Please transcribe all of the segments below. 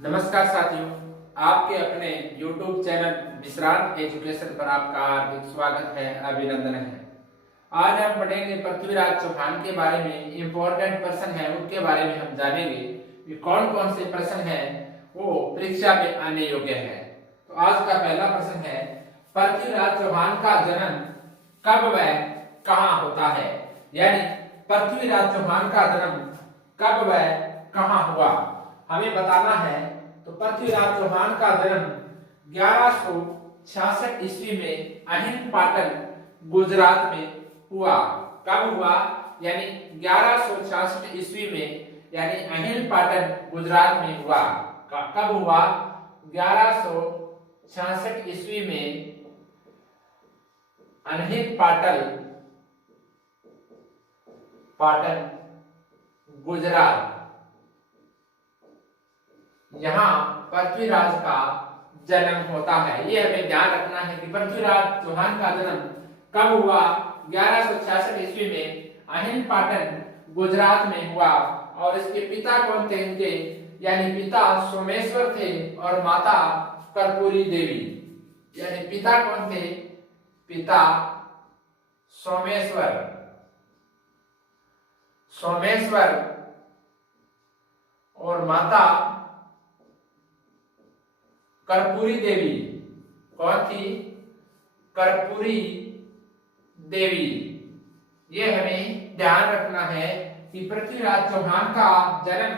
नमस्कार साथियों, आपके अपने YouTube चैनल विश्रांत एजुकेशन पर आपका हार्दिक स्वागत है, अभिनंदन है। आज हम पढ़ेंगे पृथ्वीराज चौहान के बारे में। इम्पोर्टेंट प्रश्न है, उनके बारे में हम जानेंगे कि कौन कौन से प्रश्न हैं वो परीक्षा में आने योग्य है। तो आज का पहला प्रश्न है, पृथ्वीराज चौहान का जन्म कब व कहाँ होता है। यानी पृथ्वीराज चौहान का जन्म कब व कहाँ हुआ, हमें बताना है। तो पृथ्वीराज चौहान का जन्म 1166 ईस्वी में अहिन पाटन गुजरात में हुआ। कब हुआ? यानी 1166 ईस्वी में, यानी अहिन पाटन गुजरात में हुआ। कब हुआ? 1166 ईस्वी में अहिन पाटन गुजरात, यहाँ पृथ्वीराज का जन्म होता है। ये हमें ध्यान रखना है कि पृथ्वीराज चौहान का जन्म कब हुआ? 1166 ईस्वी में अहिन पाटन गुजरात में हुआ। और इसके पिता कौन थे? इनके यानी पिता सोमेश्वर थे और माता कर्पूरी देवी। यानी पिता कौन थे? पिता सोमेश्वर और माता कर्पूरी देवी। कौन थी? कर्पूरी देवी। ये हमें ध्यान रखना है कि पृथ्वीराज चौहान का जन्म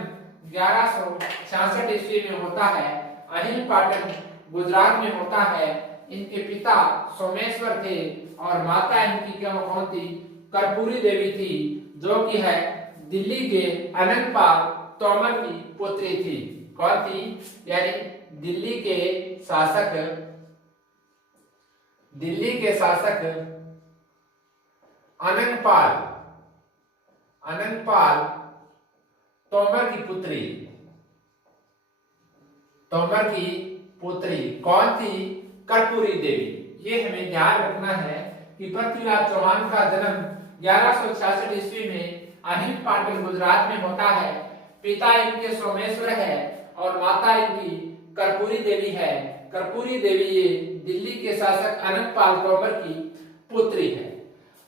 1166 ईस्वी में होता है, अहिन पाटन गुजरात में होता है। इनके पिता सोमेश्वर थे और माता इनकी कौन थी? कर्पूरी देवी थी, जो कि है दिल्ली के अनंतपाल तोमर की पुत्री थी। कौन थी? यानी दिल्ली के शासक अनंतपाल तोमर की पुत्री कौन थी? कर्पूरी देवी। ये हमें ध्यान रखना है कि पृथ्वीराज चौहान का जन्म 1166 ईस्वी में अहिन पाटन गुजरात में होता है। पिता इनके सोमेश्वर है और माता इनकी कर्पूरी देवी है। कर्पूरी देवी ये दिल्ली के शासक अनंतपाल तोमर की पुत्री है।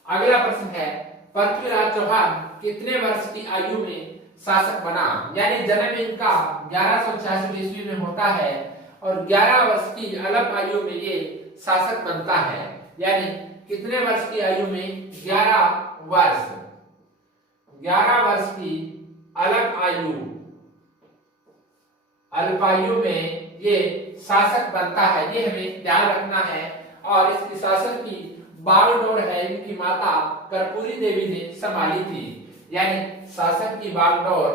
अगला प्रश्न है, पृथ्वीराज चौहान कितने वर्ष की आयु में शासक बना। यानी जन्म इनका 1166 ईस्वी में होता है और 11 वर्ष की अलग आयु में ये शासक बनता है। यानी कितने वर्ष की आयु में? 11 वर्ष की अलग आयु, अल्पायु में ये शासक बनता है। ये हमें ध्यान रखना है। और इसकी शासन की बागडोर है इनकी माता कर्पूरी देवी ने संभाली थी। यानी शासन की बागडोर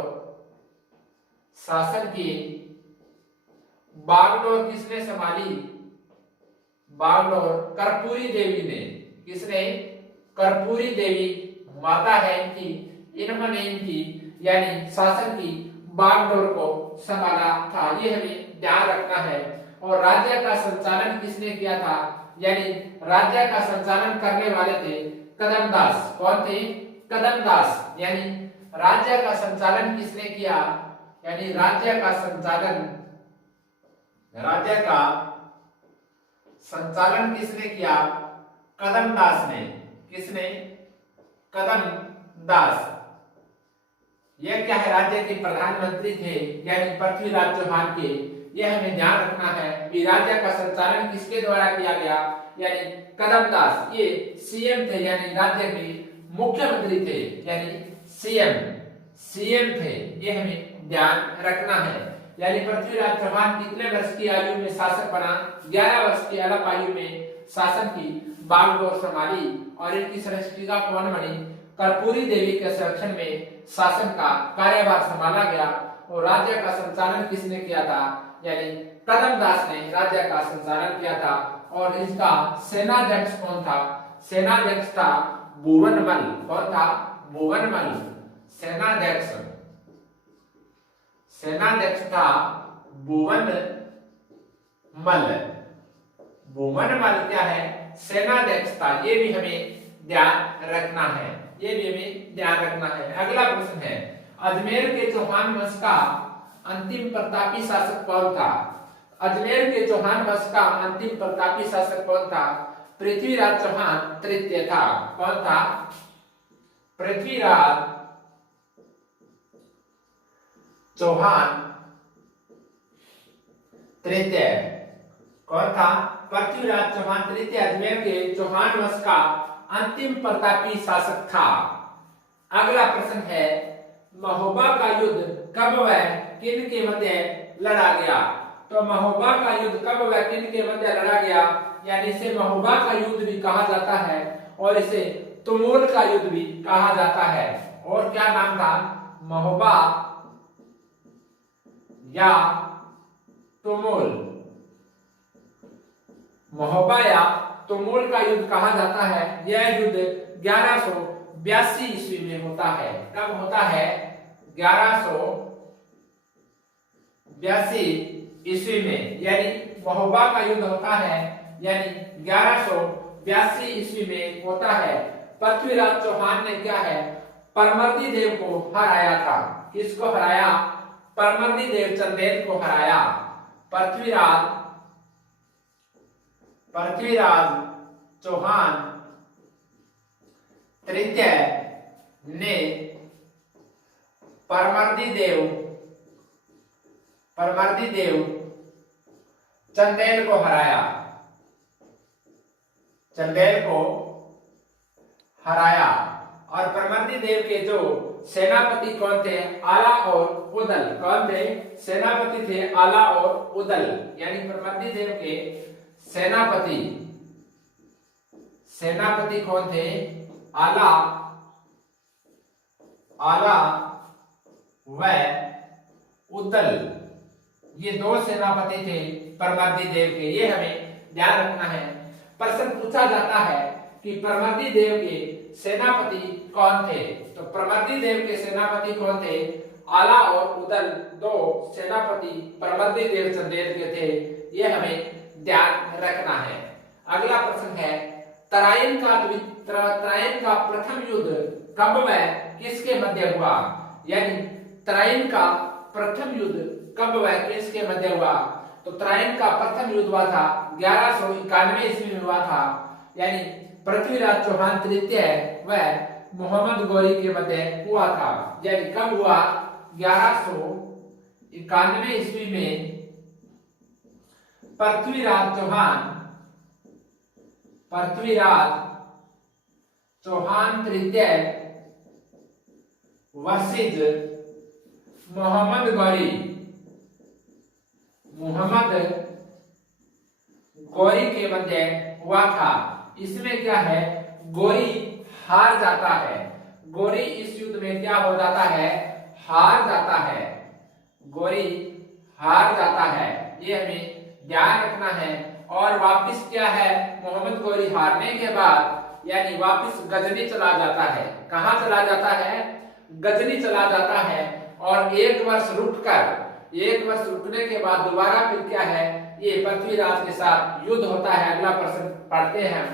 किसने संभाली? बागडोर कर्पूरी देवी ने। किसने? कर्पूरी देवी माता है इनकी, इन्होंने इनकी यानी शासन की बागडोर को संभाला था। ये हमें ध्यान रखना है। और राज्य का संचालन किसने किया था? यानी राज्य का संचालन करने वाले थे कदमदास। कौन थे? कदमदास। यानी राज्य का संचालन किसने किया? यानी राज्य का संचालन किसने किया? कदमदास ने। किसने? कदमदास। यह क्या है? राज्य के प्रधानमंत्री थे, यानी पृथ्वीराज चौहान के। यह हमें ध्यान रखना है कि राज्य का संचालन किसके द्वारा किया गया? यानी कदमदास। ये सीएम थे, यानी राज्य के मुख्यमंत्री थे, यानी सीएम थे। ये हमें ध्यान रखना है। यानी पृथ्वीराज चौहान कितने वर्ष की आयु में शासक बना? 11 वर्ष की अलग आयु में शासन की बागडोर संभाली और इनकी सृष्टिका कौन बनी? कर्पूरी देवी के संरक्षण में शासन का कार्यभार संभाला गया। और राज्य का संचालन किसने किया था? यानी कदमदास ने राज्य का संचालन किया था। और इसका सेनाध्यक्ष कौन था? सेनाध्यक्ष था भुवनमल। कौन था? भुवनमल। सेनाध्यक्ष था भुवनमल क्या है? सेनाध्यक्ष था। ये भी हमें ध्यान रखना है। अगला प्रश्न है, अजमेर के चौहान वंश का अंतिम प्रतापी शासक कौन था? अजमेर के चौहान वंश का अंतिम प्रतापी शासक कौन था? पृथ्वीराज चौहान तृतीय था। कौन था? पृथ्वीराज चौहान तृतीय। कौन था? पृथ्वीराज चौहान तृतीय अजमेर के चौहान वंश का अंतिम प्रतापी शासक था। अगला प्रश्न है, महोबा का युद्ध कब व किन के मध्य लड़ा गया? तो महोबा का युद्ध कब व किन के मध्य लड़ा गया? यानी इसे महोबा का युद्ध भी कहा जाता है और इसे तुमुल का युद्ध भी कहा जाता है। और क्या नाम था? महोबा या तुमुल। महोबा या तुमुल का युद्ध कहा जाता है। यह युद्ध 1182 ईस्वी में होता है। कब होता है? 1182 ईस्वी में, यानी महोबा का युद्ध होता है यानी 1182 ईस्वी में होता है। पृथ्वीराज चौहान ने क्या है? परमर्दी देव को हराया था। किसको हराया? परमर्दी देव चंदेल को हराया। पृथ्वीराज चौहान तृतीय ने परमर्दी देव चंदेल को हराया। और परमर्दी देव के जो सेनापति कौन थे? आला और उदल। कौन थे? सेनापति थे आला और उदल। यानी परमर्दी देव के सेनापति कौन थे? आला व उदल। ये दो सेनापति थे परमर्दी देव के। ये हमें ध्यान रखना है। प्रश्न पूछा जाता है कि परमर्दी देव के सेनापति कौन थे? तो परमर्दी देव के सेनापति कौन थे? आला और उदल दो सेनापति परमर्दी देव चंदेल के थे। ये हमें ध्यान रखना है। अगला प्रश्न है, तराइन का प्रथम युद्ध कब व किसके मध्य हुआ? यानी तराइन का प्रथम युद्ध कब व किसके मध्य हुआ? तो तराइन का प्रथम युद्ध हुआ था 1191 ईस्वी में हुआ था। यानी पृथ्वीराज चौहान तृतीय व मोहम्मद गौरी के मध्य हुआ था। यानी कब हुआ? 1191 ईस्वी में पृथ्वीराज चौहान तृतीय वर्सेस मोहम्मद गौरी के मध्य हुआ था। इसमें क्या है? गौरी हार जाता है। गौरी इस युद्ध में क्या हो जाता है? हार जाता है। गौरी हार जाता है। ये हमें ध्यान रखना है। और वापिस क्या है? मोहम्मद गौरी हारने के बाद यानी वापिस गजनी चला जाता है। कहां चला जाता है? गजनी चला जाता है। और एक वर्ष रुकने के बाद दोबारा फिर क्या है? ये पृथ्वीराज के साथ युद्ध होता है। अगला प्रश्न पढ़ते हैं हम।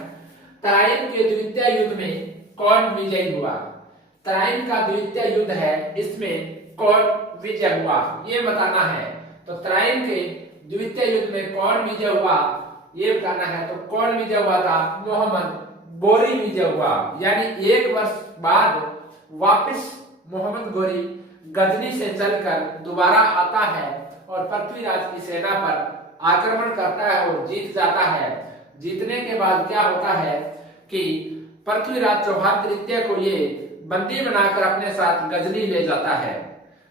तराइन के द्वितीय युद्ध में कौन विजयी हुआ? तराइन का द्वितीय युद्ध है, इसमें कौन विजय हुआ ये बताना है। तो तराइन के द्वितीय युद्ध में कौन विजय हुआ ये बताना है। तो कौन विजय हुआ था? मोहम्मद गौरी विजय हुआ। यानी एक वर्ष बाद वापिस मोहम्मद गौरी गजनी से चलकर दोबारा आता है और पृथ्वीराज की सेना पर आक्रमण करता है और जीत जाता है। जीतने के बाद क्या होता है कि पृथ्वीराज चौहान तृतीय को ये बंदी बनाकर अपने साथ गजनी ले जाता है।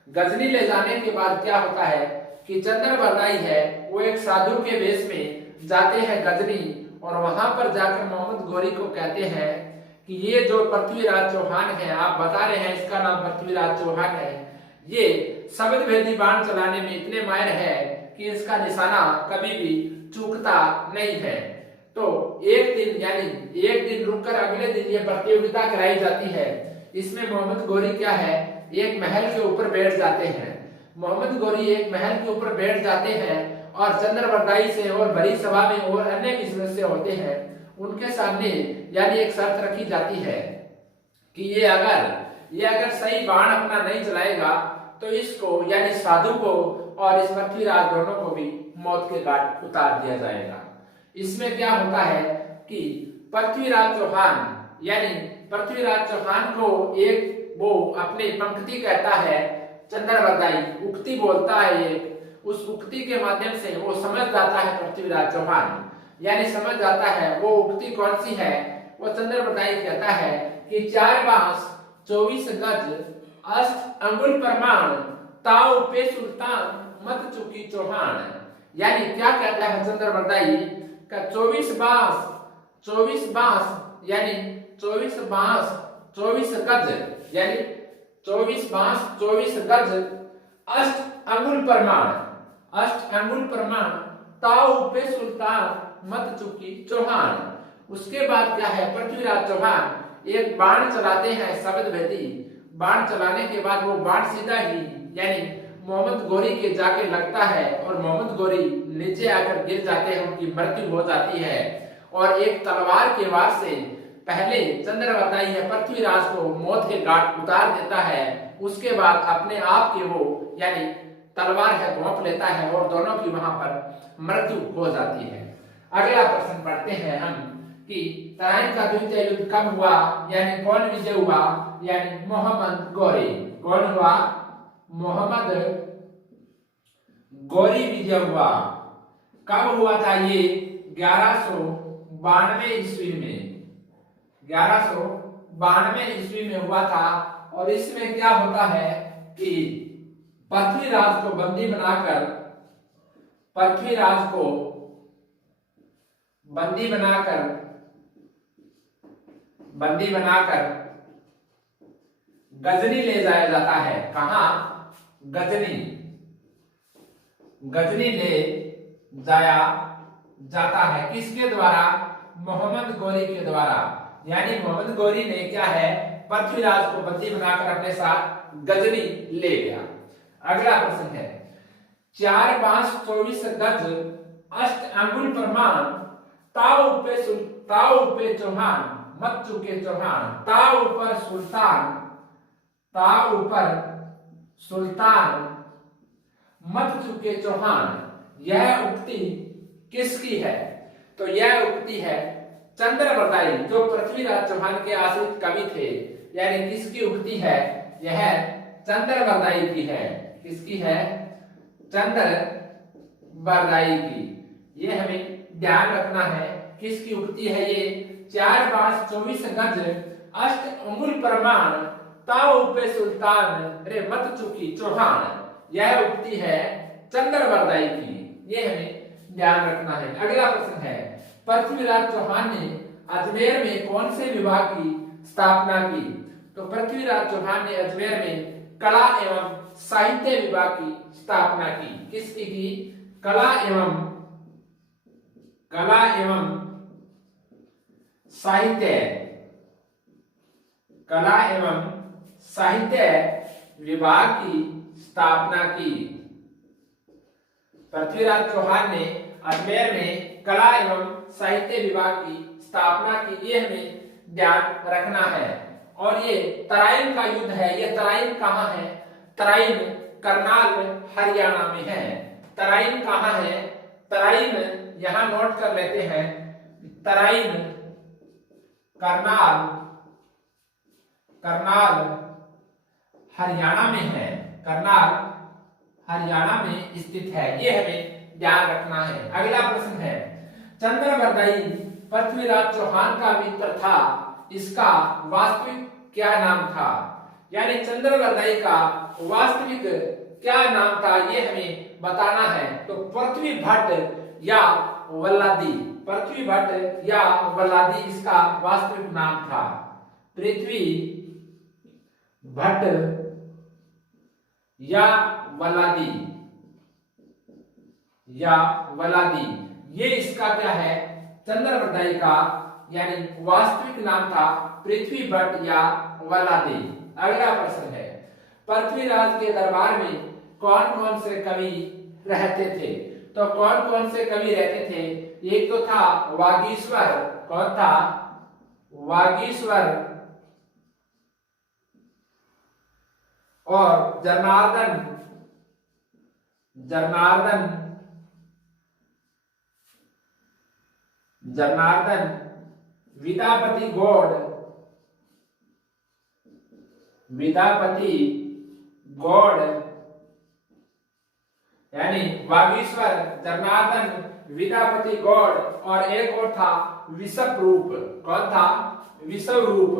गजनी ले जाने के बाद क्या होता है कि चंद्रबरदाई है वो एक साधु के वेश में जाते हैं गजनी, और वहां पर जाकर मोहम्मद गौरी को कहते हैं कि ये जो पृथ्वीराज चौहान है, आप बता रहे हैं इसका नाम पृथ्वीराज चौहान है, ये शब्द भेदी बाण चलाने में इतने माहिर है कि इसका निशाना कभी भी चूकता नहीं है। तो एक दिन रुककर अगले दिन ये प्रतियोगिता कराई जाती है। इसमें मोहम्मद गौरी क्या है? एक महल के ऊपर बैठ जाते हैं। मोहम्मद गौरी एक महल के ऊपर बैठ जाते हैं और चंद्रबरदाई से और बड़ी सभा में और अन्य भी सदस्य होते हैं, उनके सामने यानी एक शर्त रखी जाती है कि ये अगर सही बाण अपना नहीं चलाएगा तो इसको यानी साधु को और इस पृथ्वीराज दोनों को भी मौत के घाट उतार दिया जाएगा। इसमें क्या होता है कि पृथ्वीराज चौहान यानी पृथ्वीराज चौहान को एक वो अपनी पंक्ति कहता है, चंद्रवरदाई उक्ति बोलता है एक, उस उक्ति के माध्यम से वो समझ जाता है पृथ्वीराज चौहान, यानी समझ जाता है। वो उक्ति कौन सी है? वो चंद्रवरदाई कहता है कि 4 बांस 24 गज 8 अंगुल प्रमाण ताऊ पे सुल्तान मत चुकी चौहान। यानी क्या कहता है चंद्रवरदाई का 24 बांस यानी 24 बांस 24 गज यानी 24 बांस 24 गज 8 अंगुल प्रमाण ताऊ पे सुल्तान मत चुकी चौहान। उसके बाद क्या है, पृथ्वीराज चौहान एक बाण चलाते हैं शब्द भेदी। बाण चलाने के बाद वो बाण सीधा ही यानी मोहम्मद गोरी के जाके लगता है और मोहम्मद गोरी नीचे आकर गिर जाते हैं, उनकी मृत्यु हो जाती है। और एक तलवार के वार से पहले चंद्रवरदाई है पृथ्वीराज को मौत के घाट उतार देता है। उसके बाद अपने आप के वो यानी तलवार है घोंप लेता है और दोनों की वहां पर मृत्यु हो जाती है। अगला प्रश्न पढ़ते हैं हम कि तराइन का द्वितीय युद्ध कब हुआ, यानी कौन विजय हुआ, यानी मोहम्मद गोरी। कौन हुआ? मोहम्मद गोरी विजय हुआ। कब हुआ था ये? 1192 ईस्वी में, 1192 ईस्वी में हुआ था। और इसमें क्या होता है कि पृथ्वीराज को बंदी बनाकर गजनी ले जाया जाता है। कहां? गजनी ले जाया जाता है। किसके द्वारा? मोहम्मद गोरी के द्वारा। यानी मोहम्मद गोरी ने क्या है, पृथ्वीराज को बंदी बनाकर अपने साथ गजनी ले गया। अगला प्रश्न है 4 बांस 24 गज 8 अंगुल प्रमाण ताऊ पे चौहान मत चुके चौहान। ताऊ पर सुल्तान मत चुके चौहान। यह उक्ति किसकी है? तो यह उक्ति है चंद्रवरदाई, जो पृथ्वीराज चौहान के आश्रित कवि थे। यानी किसकी उक्ति है? यह चंद्रवरदाई की है। किसकी है? चंद्रवरदाई की। ये हमें ध्यान रखना है। किसकी उक्ति है ये? 4 बांस 24 गज 8 अंगुल प्रमाण ताऊ पे सुल्तान रे मत चुकी चौहान। यह उक्ति है चंद्रवरदाई की। ये हमें ध्यान रखना है। अगला प्रश्न है पृथ्वीराज चौहान ने अजमेर में कौन से विभाग की स्थापना की? तो पृथ्वीराज चौहान ने अजमेर में कला एवं साहित्य विभाग की स्थापना की। किसकी की? कला एवं साहित्य विभाग की स्थापना की। पृथ्वीराज चौहान ने अजमेर में कला एवं साहित्य विभाग की स्थापना की। ये हमें ध्यान रखना है। और ये तराइन का युद्ध है। ये तराइन कहाँ है? तराइन करनाल हरियाणा में है। तराइन कहाँ है? तराइन यहां नोट कर लेते हैं। तराइन करनाल हरियाणा में है। करनाल हरियाणा में स्थित है। ये हमें ध्यान रखना है। अगला प्रश्न है चंद्रवरदाई पृथ्वीराज चौहान का मित्र था। इसका वास्तविक क्या नाम था? यानी चंद्रवरदाई का वास्तविक क्या नाम था, ये हमें बताना है। तो पृथ्वी भट्ट या वल्लादी इसका वास्तविक नाम था। पृथ्वी भट्ट या वल्लादी ये इसका क्या है? चंद्रवरदाई का यानी वास्तविक नाम था पृथ्वी भट्ट या वल्लादी। अगला प्रश्न है पृथ्वीराज के दरबार में कौन कौन से कवि रहते थे? तो कौन कौन से कवि रहते थे? एक तो था वागीश्वर। कौन था? वागीश्वर। और जनार्दन विद्यापति गौड़ यानी वागीश्वर, जनार्दन, विद्यापति गौड़ और एक और था विश्वरूप। कौन था? विश्वरूप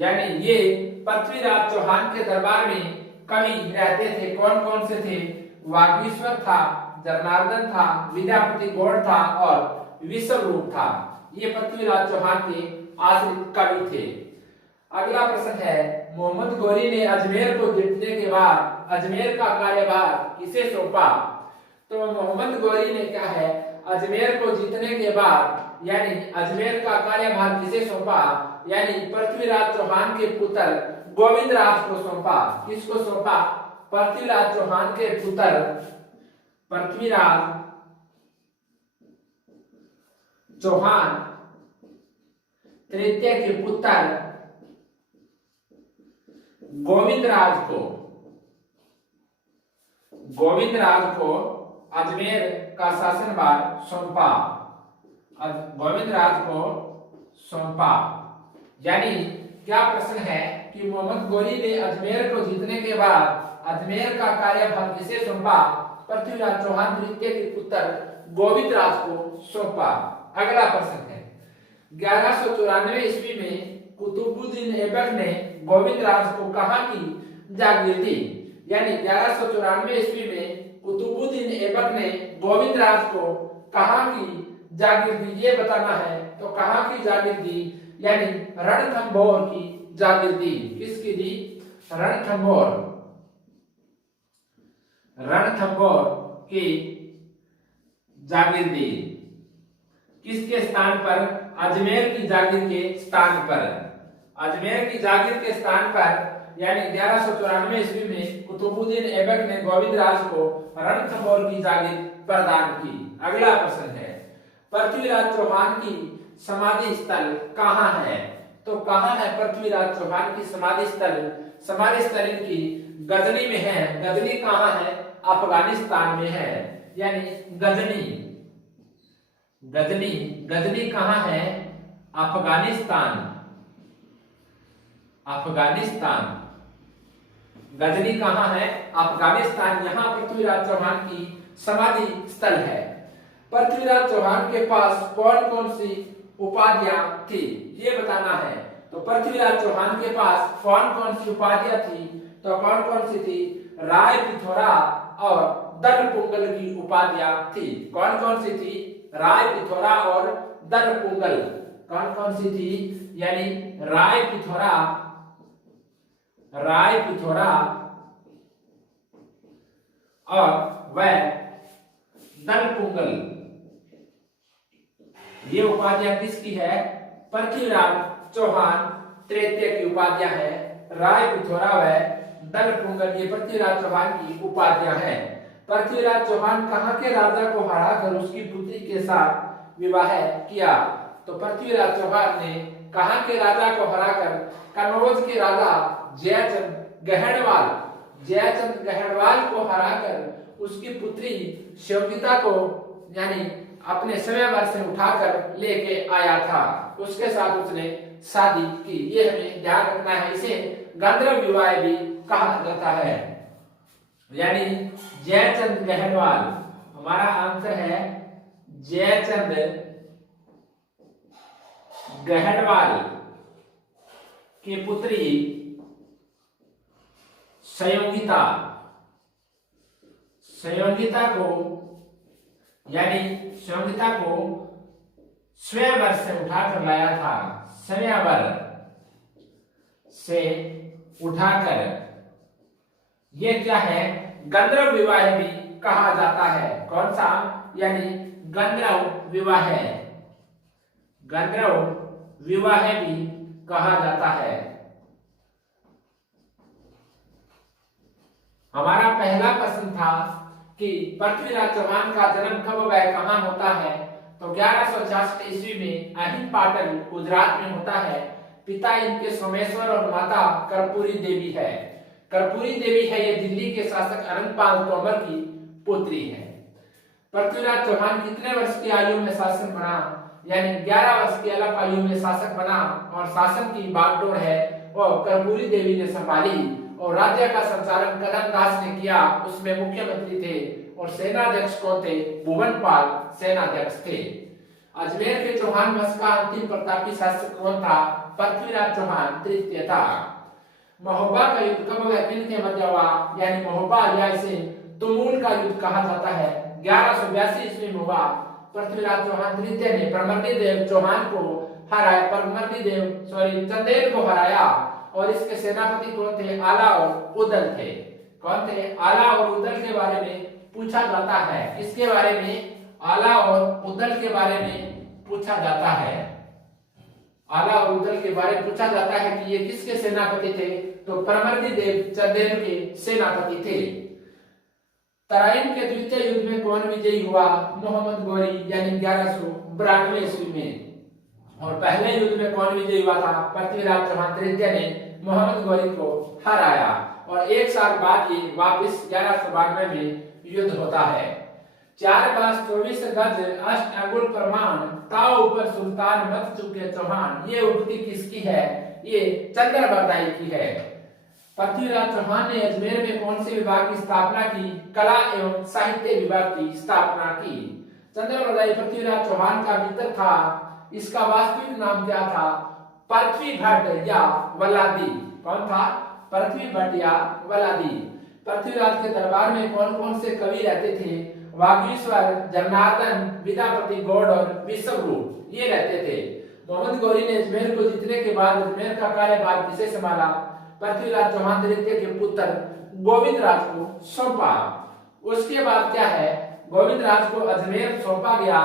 यानी ये पृथ्वीराज चौहान के दरबार में कवि रहते थे। कौन कौन से थे? वागीश्वर था, जनार्दन था, विद्यापति गौड़ था और विश्वरूप था। ये पृथ्वीराज चौहान के आश्रित कवि थे। अगला प्रश्न है, मोहम्मद गौरी ने अजमेर को जीतने के बाद अजमेर का कार्यभार किसे सौंपा? तो मोहम्मद गौरी ने क्या है, अजमेर को जीतने के बाद यानी अजमेर का कार्यभार किसे सौंपा? यानी पृथ्वीराज चौहान के पुत्र गोविंदराज को सौंपा। किसको सौंपा? पृथ्वीराज चौहान के पुत्र पृथ्वीराज चौहान तृतीय के पुत्र गोविंदराज को अजमेर का शासनभार सौंपा। गोविंदराज को सौंपा। यानी क्या प्रश्न है कि मोहम्मद गौरी ने अजमेर को जीतने के बाद अजमेर का कार्यभार किसे सौंपा? पृथ्वीराज चौहान तृतीय के पुत्र गोविंदराज को सौंपा। अगला प्रश्न है, 1194 ईस्वी में कुतुबुद्दीन ऐबक ने गोविंदराज को कहां की जागीर दी? यानी 1194 ईस्वी में कुतुबुद्दीन ऐबक ने गोविंदराज को कहां की जागीर दी, ये बताना है। तो कहां की जागीर दी? यानी रणथंभौर की जागीर दी। किसकी दी? रणथंभौर की जागीर दी। किसके स्थान पर? अजमेर की जागीर के स्थान पर। अजमेर की जागीर के स्थान पर यानी 1194 ईस्वी में कुतुबुद्दीन ऐबक ने गोविंदराज को रणथंभौर की जागीर प्रदान की। अगला प्रश्न है, पृथ्वीराज चौहान की समाधि स्थल कहाँ है? तो कहाँ है पृथ्वीराज चौहान की समाधि स्थल? समाधि स्थल इनकी गजनी में है। गजनी कहाँ है? अफगानिस्तान में है। यानी गजनी कहाँ है? अफगानिस्तान। गजनी कहाँ है? अफगानिस्तान। यहाँ पृथ्वीराज चौहान की समाधि स्थल है। पृथ्वीराज चौहान के पास कौन कौन सी उपाधियां थी, ये बताना है। तो पृथ्वीराज चौहान के पास कौन कौन सी उपाधियां थी? तो कौन कौन सी थी? राय पिथौरा और दल पुंगल की उपाधियां थी। कौन कौन सी थी? राय पिथौरा और दल पुंगल। कौन कौन सी थी? यानी राय पिथौरा और वह दल पुंगल, ये उपाधियां किसकी है? पृथ्वीराज चौहान तृतीय की उपाधियां है। राय पिथौरा व दल पुंगल ये पृथ्वीराज चौहान की उपाधियां हैं। पृथ्वीराज चौहान कहाँ के राजा को हराकर उसकी पुत्री के साथ विवाह किया? तो पृथ्वीराज चौहान ने कहाँ के राजा को हराकर कनौज के राजा जयचंद गहड़वाल को हराकर उसकी पुत्री शिवगीता को यानी अपने स्वयंवर से उठाकर लेके आया था। उसके साथ उसने शादी की। ये हमें ध्यान रखना है। इसे गंधर्व विवाह भी कहा जाता है। यानी जयचंद गहड़वाल, हमारा आंसर है जयचंद गहड़वाल की पुत्री संयोगिता को स्वयंवर से उठाकर लाया था। स्वयंवर से उठाकर, ये क्या है? गंधर्व विवाह भी कहा जाता है। कौन सा? यानी गंधर्व विवाह भी कहा जाता है। हमारा पहला प्रश्न था कि पृथ्वीराज चौहान का जन्म कब व कहाँ होता है? तो 1166 ईस्वी में अहिन पाटन गुजरात में होता है। पिता इनके सोमेश्वर और माता कर्पूरी देवी है। कर्पूरी देवी है ये दिल्ली के शासक अनंतपाल तोमर की पुत्री है। पृथ्वीराज चौहान कितने वर्ष की आयु में शासन बना, यानी 11 वर्ष की अलग आयु में शासक बना और शासन की बागडोर है और कर्पूरी देवी ने संभाली और राज्य का संचालन कदम दास ने किया, उसमें मुख्यमंत्री थे और सेनाध्यक्ष कौन थे, भुवनपाल सेनाध्यक्ष थे। अजमेर के चौहान वंश का अंतिम प्रतापी शासक कौन था, पृथ्वीराज चौहान तृतीय था। महोबा का युद्ध कब हुआ, किनके मध्य हुआ, यानी महोबा या इसे तुमुल का युद्ध कहा जाता है, 1182 ईस्वी में हुआ। पृथ्वीराज चौहान तृतीय ने परमर्दीदेव चौहान को हराया, चंदेल को हराया और इसके सेनापति कौन थे, आला और उदल थे। कौन थे, आला और उदल के बारे में पूछा जाता है। इसके बारे में आला और उदल के बारे में पूछा जाता है। आला और उदल के बारे में पूछा जाता है कि ये किसके सेनापति थे, तो परमर्दीदेव चंदेल के सेनापति थे। तराइन के द्वितीय युद्ध में कौन विजयी हुआ, मोहम्मद गोरी, यानी 1192 ईस्वी में। और पहले युद्ध में कौन विजयी हुआ था, पृथ्वीराज चौहान तृतीय ने मोहम्मद गोरी को हराया और एक साल बाद ये वापस 1192 में युद्ध होता है। 4 गाज 24 गज अष्ट अंगुल प्रमाण, ताव ऊपर सुल्तान मत चुके चौहान, ये उक्ति किसकी है, ये चंद्रबरदाई की है। पृथ्वीराज चौहान ने अजमेर में कौन से विभाग की स्थापना की, कला एवं साहित्य विभाग की स्थापना की। चंद्रबरदाई पृथ्वीराज चौहान का मित्र था। इसका वास्तविक नाम क्या था, पृथ्वी भट्ट या वलादी। कौन था, पृथ्वी भट्ट या वलादी। पृथ्वीराज के दरबार में कौन कौन से कवि रहते थे, वागीश्वर, जनार्दन, विद्यापति गौड़ और विश्वरूप, ये रहते थे। मोहम्मद गौरी ने अजमेर को जीतने के बाद अजमेर का कार्यभार किसे संभाला, पृथ्वीराज चौहान तृतीय के पुत्र गोविंद राज को सौंपा। उसके बाद क्या है, गोविंद राज को अजमेर सौंपा गया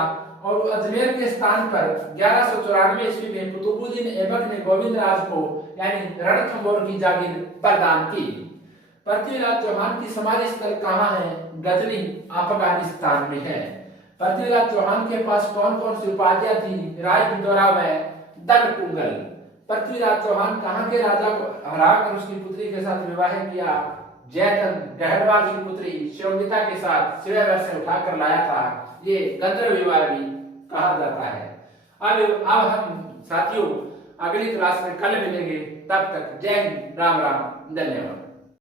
और अजमेर के स्थान पर 1194 ईस्वी में कुतुबुद्दीन ऐबक ने गोविंद राज को यानी रणथंभौर की जागीर प्रदान की। पृथ्वीराज चौहान की समाधि स्थल कहाँ है, गजनी अफगानिस्तान में है। पृथ्वीराज चौहान के पास कौन कौन सी उपाधियां थी, राय पिथौरा व दलकुंगल। पृथ्वीराज चौहान कहाँ के राजा को हराकर उसकी पुत्री के साथ विवाह किया, जयतन गहरवाल की पुत्री शिवंगिता के साथ शिवहर से उठाकर लाया था, ये गंधर्व विवाह भी कहा जाता है। अब हम साथियों अगली क्लास में कल मिलेंगे, तब तक जय हिंद, राम राम, धन्यवाद।